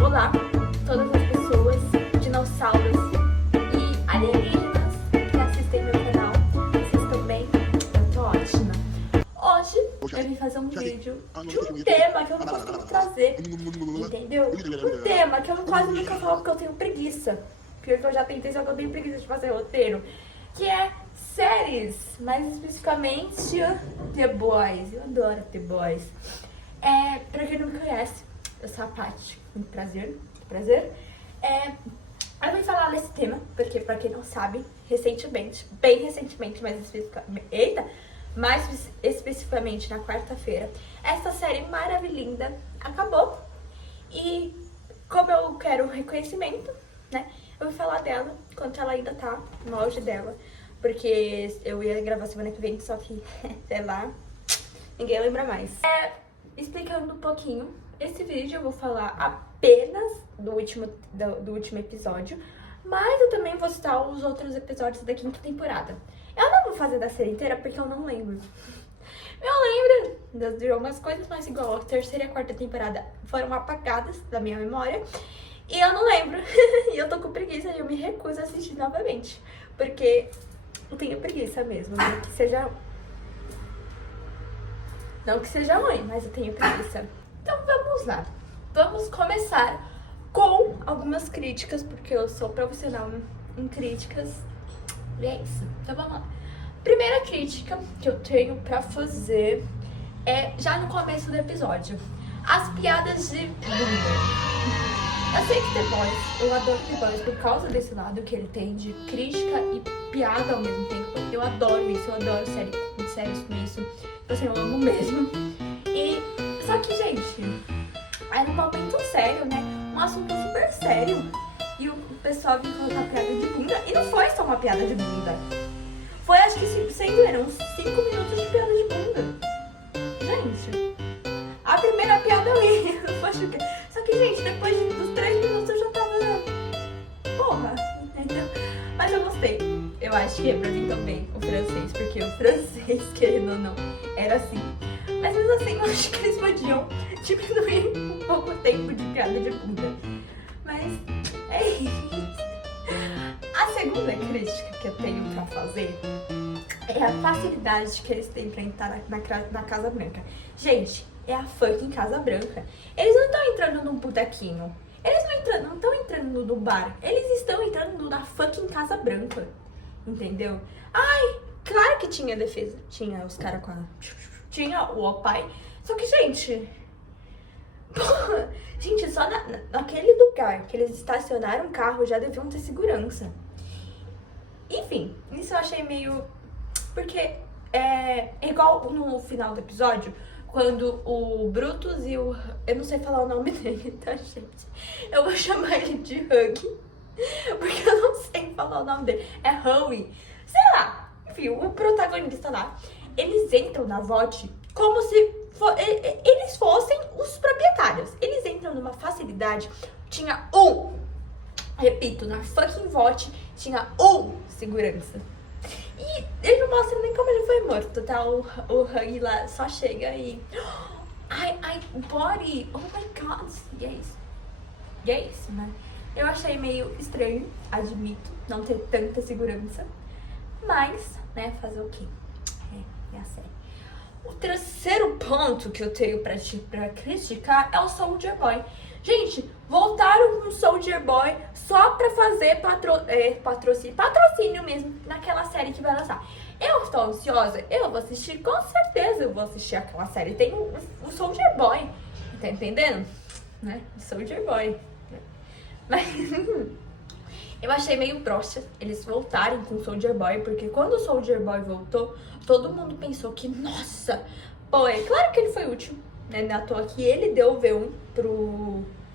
Olá, todas as pessoas, dinossauros e alienígenas que assistem meu canal. Vocês estão bem? Eu tô ótima. Hoje eu vim fazer um vídeo de um tema que eu não consegui trazer, entendeu? Um tema que eu quase nunca falo porque eu tenho preguiça. Pior que eu já tentei, só que eu tenho preguiça de fazer roteiro. Que é séries, mais especificamente The Boys. Eu adoro The Boys. Pra quem não me conhece, eu sou a Paty. Muito prazer. Eu vim falar desse tema, porque pra quem não sabe, bem recentemente, mais especificamente na quarta-feira, essa série maravilhosa acabou. E como eu quero reconhecimento, né, eu vou falar dela enquanto ela ainda tá no auge dela. Porque eu ia gravar semana que vem, só que, sei lá, ninguém lembra mais. Explicando um pouquinho, esse vídeo eu vou falar apenas do último episódio, mas eu também vou citar os outros episódios da quinta temporada. Eu não vou fazer da série inteira porque eu não lembro. Eu lembro de algumas coisas, mas igual a terceira e a quarta temporada foram apagadas da minha memória. E eu não lembro. E eu tô com preguiça e eu me recuso a assistir novamente. Porque eu tenho preguiça mesmo, não que seja ruim, mas eu tenho preguiça. Então vamos lá. Vamos começar com algumas críticas, porque eu sou profissional em críticas. E é isso. Então vamos lá. Primeira crítica que eu tenho pra fazer é já no começo do episódio. As piadas de bunda. Eu sei que The Boys, eu adoro The Boys por causa desse lado que ele tem de crítica e piada ao mesmo tempo. Eu adoro isso, eu adoro séries com isso. Então assim, eu amo mesmo. Só que, gente, era um momento sério, né? Um assunto super sério. E o pessoal vinha colocar piada de bunda. E não foi só uma piada de bunda. Foi, acho que, sem doer, uns 5 minutos de piada de bunda. Gente, a primeira piada eu ia. Só que, gente, depois dos 3 minutos eu já tava... Porra, entendeu? Mas eu gostei. Eu acho que representou bem o francês, porque o francês, querendo ou não, era assim. Mas mesmo assim, eu acho que eles podiam diminuir um pouco o tempo de piada de bunda. Mas é isso. A segunda crítica que eu tenho pra fazer é a facilidade que eles têm pra entrar na Casa Branca. Gente, é a fucking Casa Branca. Eles não estão entrando num botequinho. Eles não estão entrando no bar. Eles estão entrando na fucking Casa Branca. Entendeu? Ai, claro que tinha defesa. Tinha os caras com a... Tinha o Opai. Só que, gente... Porra, gente, só naquele lugar que eles estacionaram o carro já deviam ter segurança. Enfim, isso eu achei meio... Porque é igual no final do episódio, quando o Brutus e o... Eu não sei falar o nome dele, tá, gente? Eu vou chamar ele de Hug, porque eu não sei falar o nome dele. É Howie. Sei lá. Enfim, o protagonista lá. Eles entram na VOT como se eles fossem os proprietários. Eles entram numa facilidade. Tinha repito, na fucking VOT tinha segurança. E ele não mostra nem como ele foi morto, tá? O Hug lá só chega e... Ai, body! Oh my God! Yes, né? Eu achei meio estranho, admito, não ter tanta segurança. Mas, né, fazer o quê? É a série. O terceiro ponto que eu tenho pra criticar é o Soldier Boy. Gente, voltaram com o Soldier Boy só pra fazer patrocínio mesmo naquela série que vai lançar. Eu estou ansiosa, eu vou assistir, com certeza eu vou assistir aquela série. Tem o Soldier Boy, tá entendendo? Né? O Soldier Boy. Mas eu achei meio broxa eles voltarem com o Soldier Boy, porque quando o Soldier Boy voltou, todo mundo pensou que, nossa, pô, é claro que ele foi útil, né? Não é à toa que ele deu o V1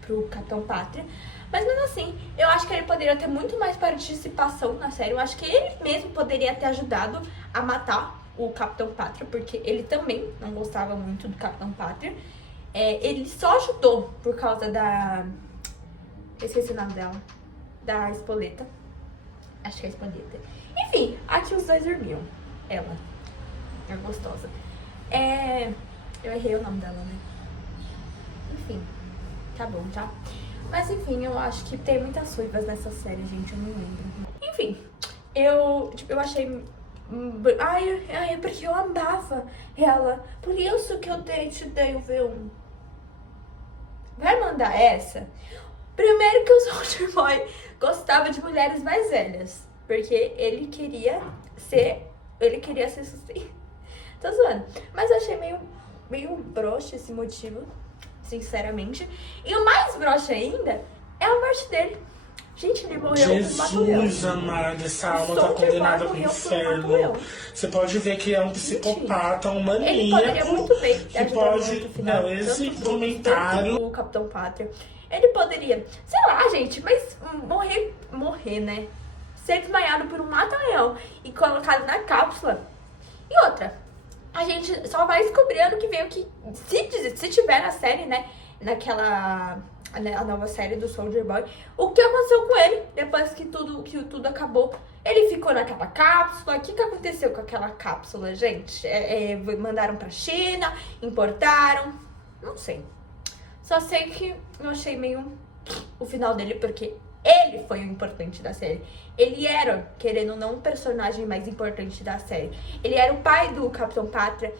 pro Capitão Pátria. Mas mesmo assim, eu acho que ele poderia ter muito mais participação na série. Eu acho que ele mesmo poderia ter ajudado a matar o Capitão Pátria, porque ele também não gostava muito do Capitão Pátria. Ele só ajudou por causa da... Eu esqueci o nome dela. Da Espoleta. Acho que é a Espoleta. Enfim, aqui os dois dormiam. Ela. É gostosa. Eu errei o nome dela, né? Enfim. Tá bom, tá? Mas enfim, eu acho que tem muitas ruivas nessa série, gente, eu não lembro. Enfim, eu achei... Ai, é porque eu amava ela. Por isso que eu te dei o V1. Vai mandar essa? Primeiro que o Soldier Boy gostava de mulheres mais velhas. Porque ele queria ser sustentado. Tô zoando. Mas eu achei meio broxa esse motivo, sinceramente. E o mais broxa ainda é a morte dele. Gente, ele morreu com um mata-leão. Jesus amado, essa alma tá condenada pro inferno. Você pode ver que é um psicopata, um maníaco. Ele poderia muito bem que pode... Não, esse comentário... O Capitão Pátria. Ele poderia, sei lá, gente, mas morrer, né? Ser desmaiado por um mata-leão e colocado na cápsula. E outra, a gente só vai descobrir ano que vem o que... Se tiver na série, né? A nova série do Soldier Boy, o que aconteceu com ele depois que tudo acabou. Ele ficou naquela cápsula. O que aconteceu com aquela cápsula, gente? Mandaram pra China, importaram, não sei. Só sei que eu achei meio o final dele, porque ele foi o importante da série. Ele era, querendo ou não, o personagem mais importante da série. Ele era o pai do Capitão Pátria.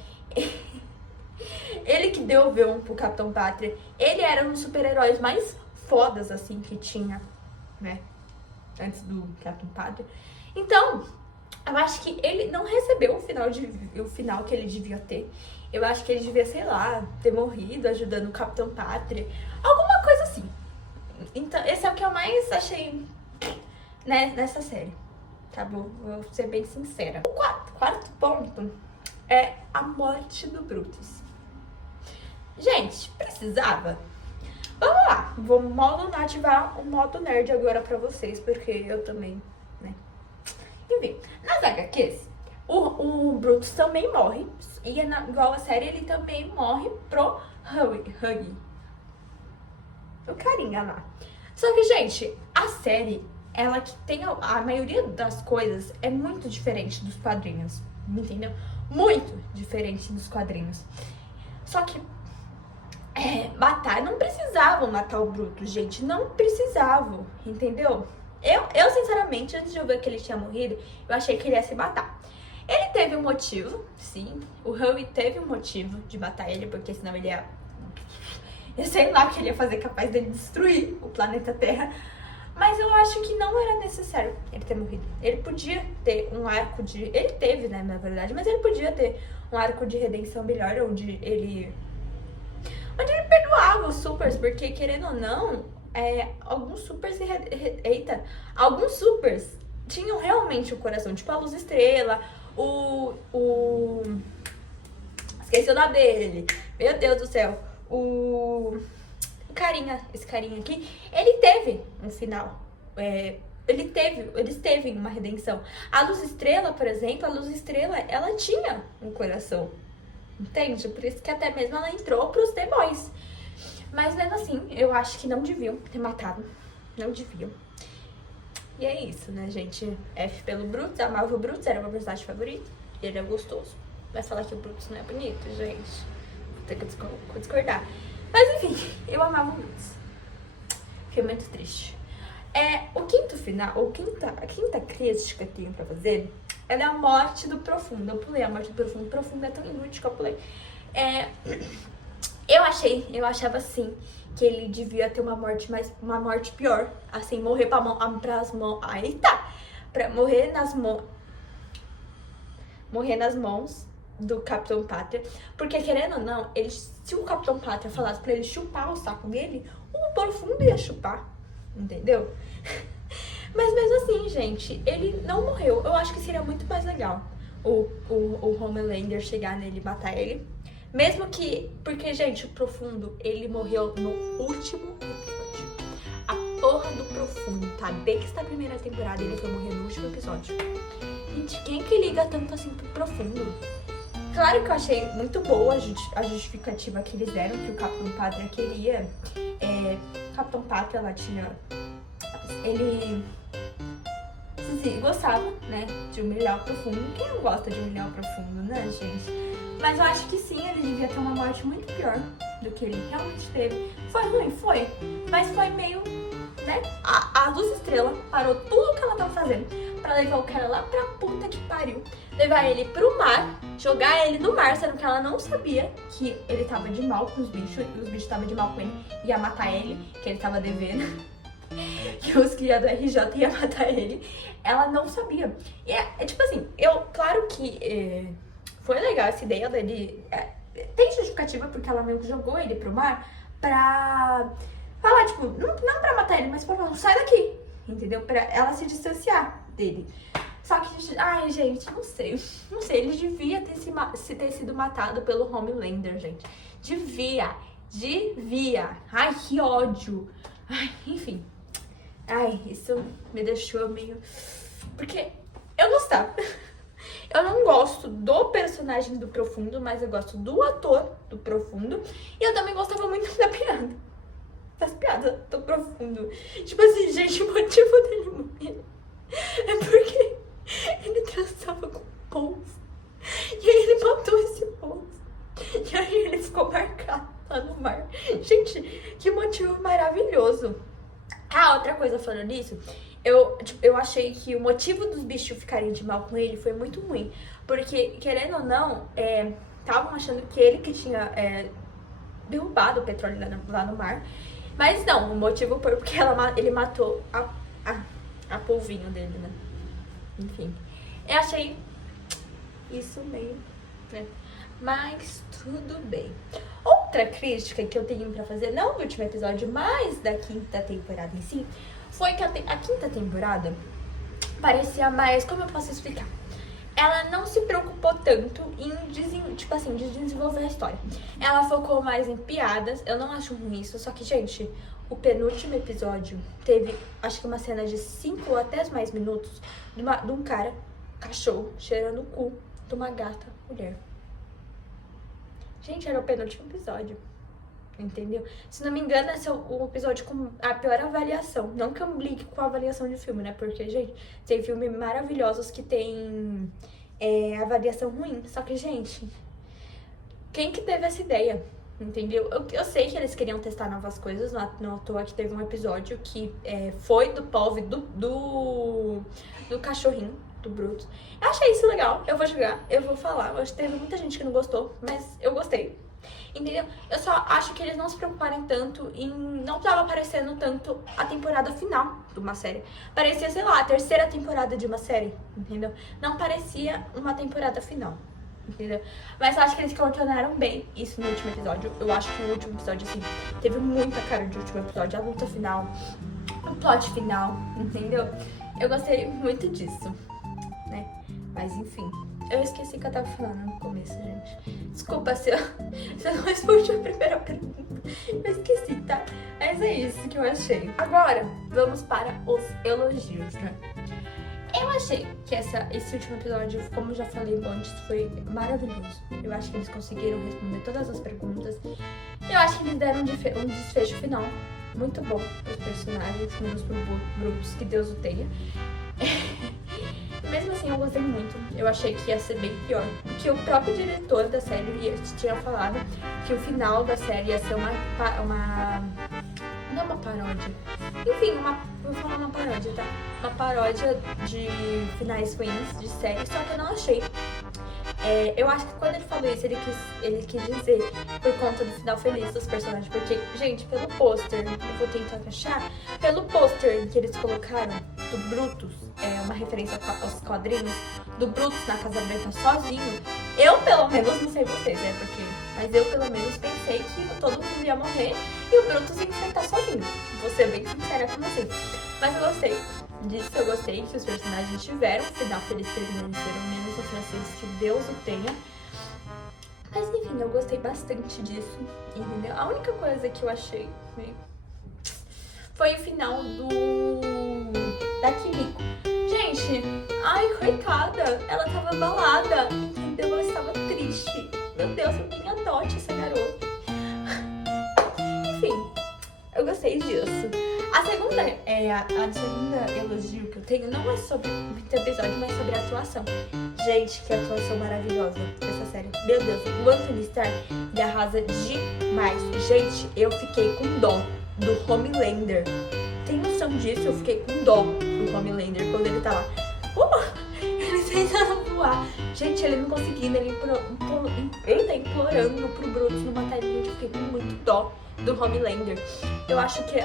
Ele que deu o V1 pro Capitão Pátria. Ele era um dos super-heróis mais fodas, assim, que tinha, né? Antes do Capitão Pátria. Então, eu acho que ele não recebeu o final que ele devia ter. Eu acho que ele devia, sei lá, ter morrido ajudando o Capitão Pátria. Alguma coisa assim. Então, esse é o que eu mais achei, né, nessa série. Tá bom? Vou ser bem sincera. O quarto ponto é a morte do Brutus. Gente, precisava? Vamos lá, vou ativar o modo nerd agora pra vocês, porque eu também, né? Enfim, nas HQs, o Brutus também morre. E igual a série, ele também morre pro Huggy. O carinha lá. Só que, gente, a série, ela que tem a maioria das coisas é muito diferente dos quadrinhos. Entendeu? Muito diferente dos quadrinhos. Só que não precisavam matar o Brutus, gente. Não precisavam, entendeu? Eu, sinceramente, antes de eu ver que ele tinha morrido, eu achei que ele ia se matar. Ele teve um motivo, sim. O Huggy teve um motivo de matar ele, porque senão ele ia... Eu sei lá o que ele ia fazer, capaz dele destruir o planeta Terra. Mas eu acho que não era necessário ele ter morrido. Ele podia ter um arco de... Ele teve, né, na verdade. Mas ele podia ter um arco de redenção melhor, onde ele perdoava os supers. Porque, querendo ou não, alguns supers... alguns supers tinham realmente o coração. Tipo, a Luz Estrela, esqueci o nome dele. Meu Deus do céu. Esse carinha aqui, ele teve um final. Eles teve uma redenção. A Luz Estrela, por exemplo, ela tinha um coração. Entende? Por isso que até mesmo ela entrou pros The Boys. Mas mesmo assim, eu acho que não deviam ter matado. Não deviam. E é isso, né, gente? F pelo Brutus, amava o Brutus, era o meu personagem favorito. Ele é gostoso. Vai falar que o Brutus não é bonito, gente. Vou ter que discordar. Mas enfim, eu amava o Brutus. Fiquei muito triste. O quinto final, a quinta crítica que eu tenho pra fazer é a morte do Profundo. Eu pulei a morte do Profundo. O Profundo é tão inútil que eu pulei. Eu achava assim que ele devia ter uma morte pior. Assim, morrer pras mãos. Morrer nas mãos do Capitão Pátria. Porque, querendo ou não, se o Capitão Pátria falasse pra ele chupar o saco dele, o Profundo ia chupar. Entendeu? Mas mesmo assim, gente, ele não morreu. Eu acho que seria muito mais legal o Homelander chegar nele e matar ele. Mesmo que... Porque, gente, o Profundo, ele morreu no último episódio. A porra do Profundo, tá? Desde a primeira temporada ele foi morrer no último episódio. Gente, quem é que liga tanto assim pro Profundo? Claro que eu achei muito boa a justificativa que eles deram, que o Capitão Pátria queria. O Capitão Pátria, ela tinha... Ele... gostava, né, de humilhar o Profundo. Quem não gosta de humilhar o Profundo, né, gente? Mas eu acho que sim, ele devia ter uma morte muito pior. do que ele realmente teve. Foi ruim, foi. Mas foi meio, né? A Luz Estrela parou tudo que ela tava fazendo pra levar o cara lá pra puta que pariu. Levar ele pro mar, jogar ele no mar, sendo que ela não sabia que ele tava de mal com os bichos, e os bichos estavam de mal com ele, ia matar ele, que ele tava devendo. Que os criados do RJ iam matar ele. Ela não sabia. E é tipo assim, claro que foi legal essa ideia dele. Tem justificativa porque ela meio que jogou ele pro mar pra falar, tipo, não pra matar ele, mas pra falar, sai daqui, entendeu? Pra ela se distanciar dele. Só que, ai, gente, não sei, ele devia ter sido matado pelo Homelander, gente. Devia. Ai, que ódio. Ai, enfim. Ai, isso me deixou meio... Porque eu gostava. Eu não gosto do personagem do Profundo, mas eu gosto do ator do Profundo. E eu também gostava muito da piada. Das piadas do Profundo. Tipo assim, gente, o motivo dele morrer é porque ele transava com o Paul. E aí ele matou esse Paul. E aí ele ficou marcado lá no mar. Gente, que motivo maravilhoso. Ah, outra coisa falando nisso, eu achei que o motivo dos bichos ficarem de mal com ele foi muito ruim. Porque, querendo ou não, estavam achando que ele que tinha derrubado o petróleo lá no mar. Mas não, o motivo foi porque ele matou a polvinho dele, né? Enfim, eu achei isso meio... né? Mas tudo bem. Outra crítica que eu tenho pra fazer, não do último episódio, mas da quinta temporada em si, foi que a quinta temporada parecia mais... Como eu posso explicar? Ela não se preocupou tanto em desenvolver a história. Ela focou mais em piadas. Eu não acho ruim isso, só que, gente, o penúltimo episódio teve, acho que uma cena de 5 ou até mais minutos de um cara, cachorro, cheirando o cu de uma gata mulher. Gente, era o penúltimo episódio, entendeu? Se não me engano, esse é o episódio com a pior avaliação. Não que eu ligue com a avaliação de filme, né? Porque, gente, tem filmes maravilhosos que tem avaliação ruim. Só que, gente, quem que teve essa ideia? Entendeu? Eu sei que eles queriam testar novas coisas. Não à toa que teve um episódio que foi do POV do cachorrinho, do Brutus. Eu achei isso legal, eu vou jogar, eu vou falar. Eu acho que teve muita gente que não gostou, mas eu gostei. Entendeu? Eu só acho que eles não se preocuparem tanto em... Não tava aparecendo tanto a temporada final de uma série. Parecia, sei lá, a terceira temporada de uma série, entendeu? Não parecia uma temporada final, entendeu? Mas eu acho que eles contornaram bem isso no último episódio. Eu acho que no último episódio, assim, teve muita cara de último episódio. A luta final, o plot final, entendeu? Eu gostei muito disso, né? Mas enfim, eu esqueci que eu tava falando no começo, gente. Desculpa se eu não respondi a primeira pergunta. Eu esqueci, tá? Mas é isso que eu achei. Agora, vamos para os elogios, né? Eu achei que esse último episódio, como eu já falei antes, foi maravilhoso. Eu acho que eles conseguiram responder todas as perguntas. Eu acho que eles deram um desfecho final muito bom para os personagens, menos pro Brutus, que Deus o tenha. Mesmo assim, eu gostei muito. Eu achei que ia ser bem pior. Porque o próprio diretor da série tinha falado que o final da série ia ser não uma paródia. Enfim, vou falar uma paródia, tá? Uma paródia de finais ruins de série, só que eu não achei. Eu acho que quando ele falou isso, ele quis dizer por conta do final feliz dos personagens. Porque, gente, pelo pôster, eu vou tentar achar, pelo pôster que eles colocaram do Brutus, uma referência aos quadrinhos, do Brutus na Casa Branca sozinho, eu pelo menos, não sei vocês, mas eu pelo menos pensei que todo mundo ia morrer e o Brutus ia enfrentar sozinho. Vou ser bem sincera com vocês. Mas eu gostei disso, eu gostei que os personagens tiveram um final feliz, que eles mereceram, menos o Francisco, que Deus o tenha. Mas enfim, eu gostei bastante disso, entendeu? A única coisa que eu achei foi o final da Kimiko. Gente, ai, coitada, ela tava abalada, entendeu? Ela estava triste. Meu Deus, alguém adote essa garota. Enfim, eu gostei disso. A segunda elogio que eu tenho não é sobre o episódio, mas sobre a atuação. Gente, que atuação maravilhosa dessa série. Meu Deus, o Anthony Starr, ele arrasa demais. Gente, eu fiquei com dó do Homelander. Tem noção disso? Eu fiquei com dó do Homelander quando ele tá lá. Ele tentando voar. Gente, ele não conseguindo, ele tá implorando pro Brutus não matar ele. Gente, eu fiquei com muito dó do Homelander. Eu acho que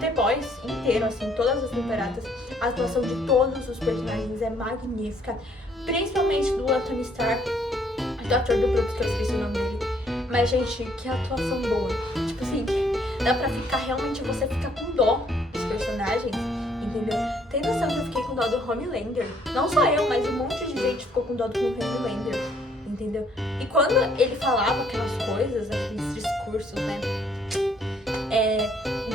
The Boys inteiro, assim, todas as temporadas, a atuação de todos os personagens é magnífica. Principalmente do Anthony Starr, do ator do Brutus, que eu esqueci o nome dele. Mas, gente, que atuação boa. Tipo assim, dá pra ficar, realmente, você fica com dó dos personagens, entendeu? Tem noção que eu fiquei com dó do Homelander? Não só eu, mas um monte de gente ficou com dó do Homelander, entendeu? E quando ele falava aquelas coisas, aqueles discursos, né?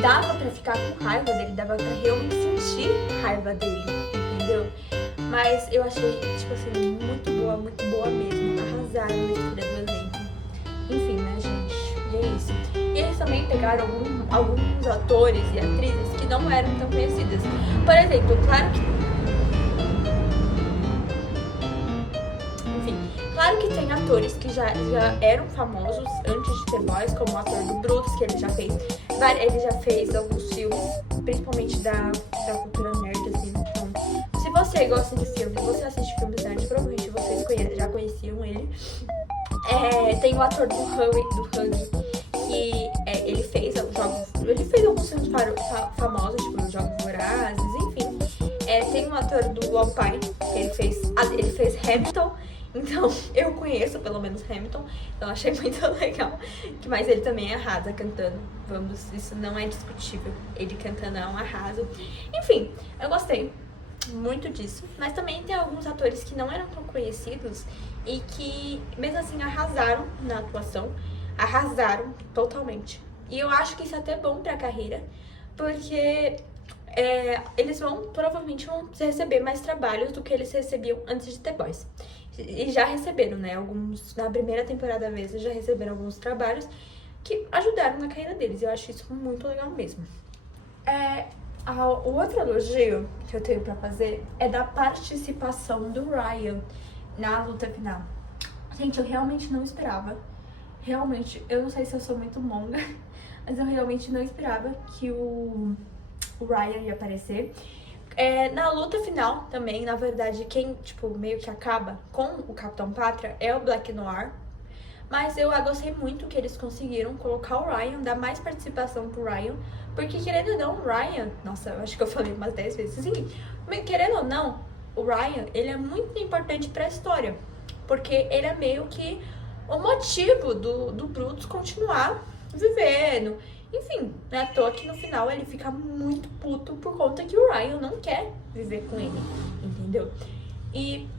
Dava pra ficar com raiva dele, dava pra realmente sentir raiva dele, entendeu? Mas eu achei, tipo assim, muito boa mesmo. Arrasaram na escolha do elenco. Enfim, né, gente? E é isso. E eles também pegaram alguns atores e atrizes que não eram tão conhecidas. Por exemplo, claro que tem atores que já eram famosos antes de The Boys, como o ator do Brutus, que ele já fez alguns filmes, principalmente da cultura nerd, assim. Então, se você gosta de filme, você assiste filmes nerd, provavelmente vocês já conheciam ele. Tem o ator do Huggy, que ele fez alguns filmes famosos, tipo os Jogos Vorazes, enfim. Tem o ator do Alpine, que ele fez Hamilton. Então, eu conheço pelo menos Hamilton, então achei muito legal. Mas ele também arrasa cantando. Isso não é discutível. Ele cantando é um arraso. Enfim, eu gostei muito disso. Mas também tem alguns atores que não eram tão conhecidos e que, mesmo assim, arrasaram na atuação. Arrasaram totalmente. E eu acho que isso é até bom pra carreira, porque eles provavelmente vão receber mais trabalhos do que eles recebiam antes de The Boys. E já receberam, né? Na primeira temporada mesmo, já receberam alguns trabalhos que ajudaram na carreira deles. Eu acho isso muito legal mesmo. O outro elogio que eu tenho pra fazer é da participação do Ryan na luta final. Gente, eu realmente não esperava. Realmente, eu não sei se eu sou muito monga, mas eu realmente não esperava que o Ryan ia aparecer. Na luta final também, na verdade, quem, tipo, meio que acaba com o Capitão Pátria é o Black Noir. Mas eu gostei muito que eles conseguiram colocar o Ryan, dar mais participação pro Ryan. Porque, querendo ou não, o Ryan... Nossa, eu acho que eu falei umas 10 vezes. Assim, querendo ou não, o Ryan, ele é muito importante pra história. Porque ele é meio que o motivo do Brutus continuar vivendo. Enfim, não é à toa que no final ele fica muito puto por conta que o Ryan não quer viver com ele, entendeu? E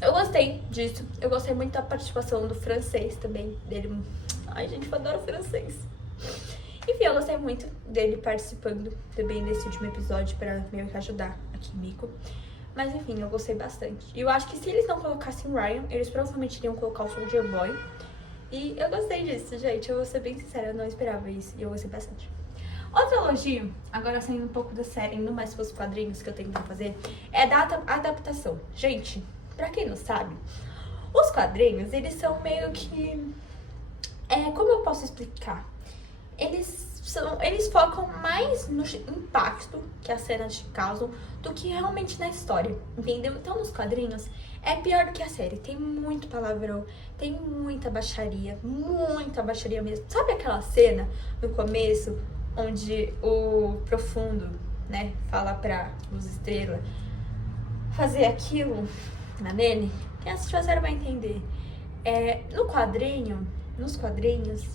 eu gostei disso. Eu gostei muito da participação do francês também, dele. Ai, gente, eu adoro francês. Enfim, eu gostei muito dele participando também desse último episódio pra meio que ajudar a Kimiko. Mas enfim, eu gostei bastante. E eu acho que se eles não colocassem o Ryan, eles provavelmente iriam colocar o Soldier Boy. E eu gostei disso, gente. Eu vou ser bem sincera, eu não esperava isso. E eu gostei bastante. Outro elogio, agora saindo um pouco da série, indo mais para os quadrinhos que eu tenho pra fazer, é da adaptação. Gente, pra quem não sabe, os quadrinhos, eles são meio que... como eu posso explicar? Eles focam mais no impacto que as cenas causam do que realmente na história, entendeu? Então, nos quadrinhos, é pior do que a série. Tem muito palavrão, tem muita baixaria mesmo. Sabe aquela cena no começo, onde o Profundo, né, fala pra Luz Estrela fazer aquilo nele? Quem assistiu a série vai entender. Nos quadrinhos,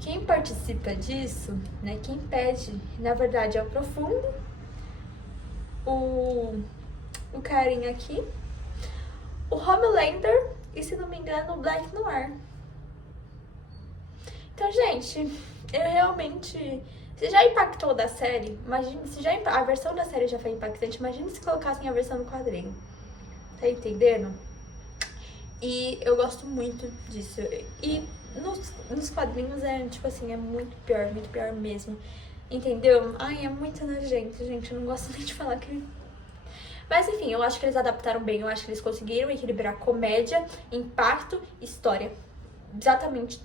quem participa disso, né, quem pede, na verdade, é o Profundo, o carinha aqui, o Homelander e, se não me engano, o Black Noir. Então, gente, eu realmente... Se já impactou da série, imagine, a versão da série já foi impactante, imagine se colocassem a versão do quadrinho. Tá entendendo? E eu gosto muito disso. E nos quadrinhos tipo assim, é muito pior mesmo. Entendeu? Ai, é muito nojento, gente. Eu não gosto nem de falar que... Mas enfim, eu acho que eles adaptaram bem, eu acho que eles conseguiram equilibrar comédia, impacto, história. Exatamente,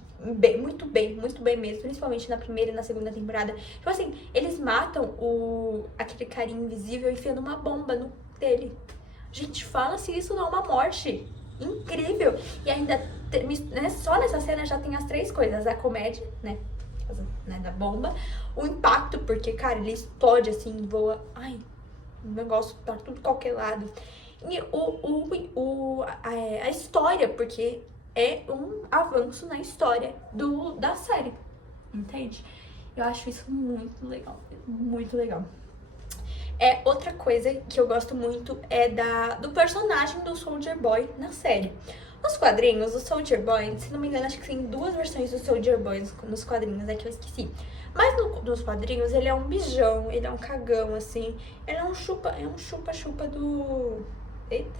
muito bem mesmo, principalmente na primeira e na segunda temporada. Tipo assim, eles matam aquele carinha invisível enfiando uma bomba no dele. Gente, fala se isso não é uma morte. Incrível! E ainda, né, só nessa cena já tem as 3 coisas. A comédia, né, da bomba. O impacto, porque, cara, ele explode assim, voa. Ai, o negócio tá tudo qualquer lado. E a história, porque é um avanço na história da série. Entende? Eu acho isso muito legal. Muito legal. Outra coisa que eu gosto muito é do personagem do Soldier Boy na série. Nos quadrinhos, o Soldier Boy, se não me engano, acho que tem 2 versões do Soldier Boy nos quadrinhos, é que eu esqueci. Mas nos quadrinhos, ele é um bijão, ele é um cagão, assim. Ele é um chupa-chupa do... Eita.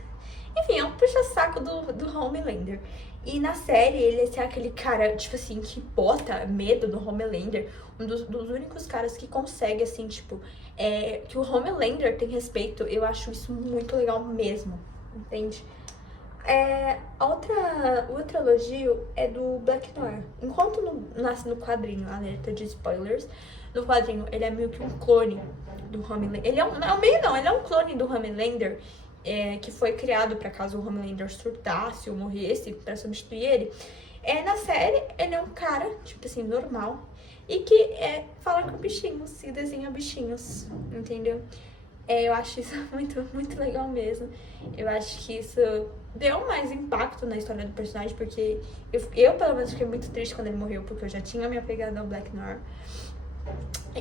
Enfim, é um puxa-saco do Homelander. E na série, ele é aquele cara, tipo assim, que bota medo do Homelander. Um dos únicos caras que consegue, assim, tipo... que o Homelander tem respeito. Eu acho isso muito legal mesmo, entende? O outro elogio é do Black Noir. Enquanto no quadrinho, alerta de spoilers, no quadrinho ele é meio que um clone do Homelander. Ele é um clone do Homelander, que foi criado pra caso o Homelander surtasse ou morresse, pra substituir ele. Na série, ele é um cara, tipo assim, normal, e que fala com bichinhos, e desenha bichinhos, entendeu? Eu acho isso muito legal mesmo. Eu acho que isso deu mais impacto na história do personagem, porque eu pelo menos, fiquei muito triste quando ele morreu, porque eu já tinha me apegado ao Black Noir.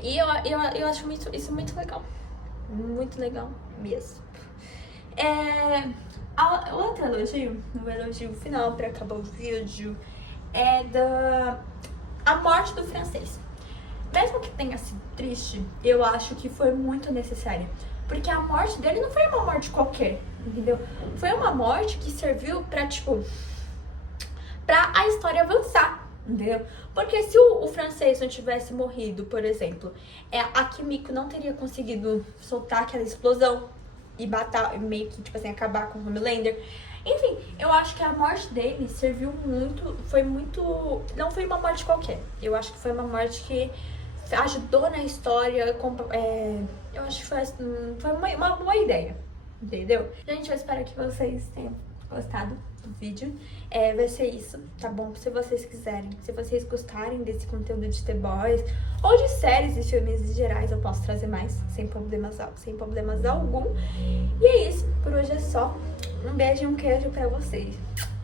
E eu acho isso muito legal. Muito legal mesmo. O outro elogio, o elogio final pra acabar o vídeo, é a morte do francês. Mesmo que tenha sido triste, eu acho que foi muito necessária. Porque a morte dele não foi uma morte qualquer, entendeu? Foi uma morte que serviu pra, tipo, pra a história avançar, entendeu? Porque se o francês não tivesse morrido, por exemplo, a Kimiko não teria conseguido soltar aquela explosão e meio que, tipo assim, acabar com o Homelander. Enfim, eu acho que a morte dele serviu muito, não foi uma morte qualquer. Eu acho que foi uma morte que ajudou na história, eu acho que foi uma boa ideia, entendeu? Gente, eu espero que vocês tenham gostado do vídeo. Vai ser isso, tá bom? Se vocês quiserem, se vocês gostarem desse conteúdo de The Boys, ou de séries e filmes em gerais, eu posso trazer mais, sem problemas algum. E é isso, por hoje é só. Um beijo e um queijo pra vocês.